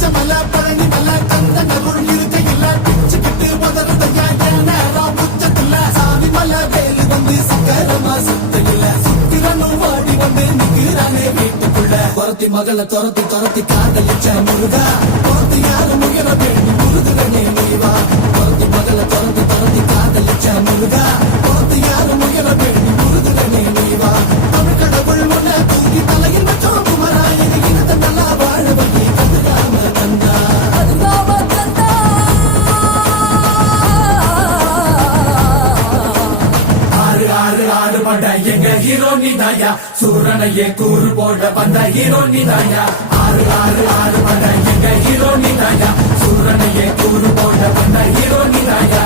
பச்சமல பழனி மல கந்தனருள் இருக்கையில பிச்சுக்கிட்டு உதறதையா ஏனேரம் உச்சத்துல சாமி மல வேலு வந்து சக்கரமா சுத்தையில சுத்திரனும் வாடி வந்து நிக்கிறானே வீட்டுக்குள்ள துரத்தி மகளை துரத்தி துரத்தி காதலிச்ச முருகா துரத்தி யாரும் முயல வேண்டி முருகனே நீவா துரத்தி மகளை துரத்தி துரத்தி காதலிச்ச முருகா துரத்தி யாரும் முயல வேண்டி முருகனே நீவா தமிழ் கடவுள் முன்ன தூக்கி தலையில் வச்சோம் குமரா இது இனத்தை நல்லா வாழ வழி கண்டுகாம தந்தா ஆறு பண்ட எங்க ஹீரோ நீதாயா சூரனையே கூறு போட வந்த ஹீரோ நீதாயா ஆறு பண்ட எங்க ஹீரோ நீதாயா சூரனையே கூறு போட வந்த ஹீரோ நீதாயா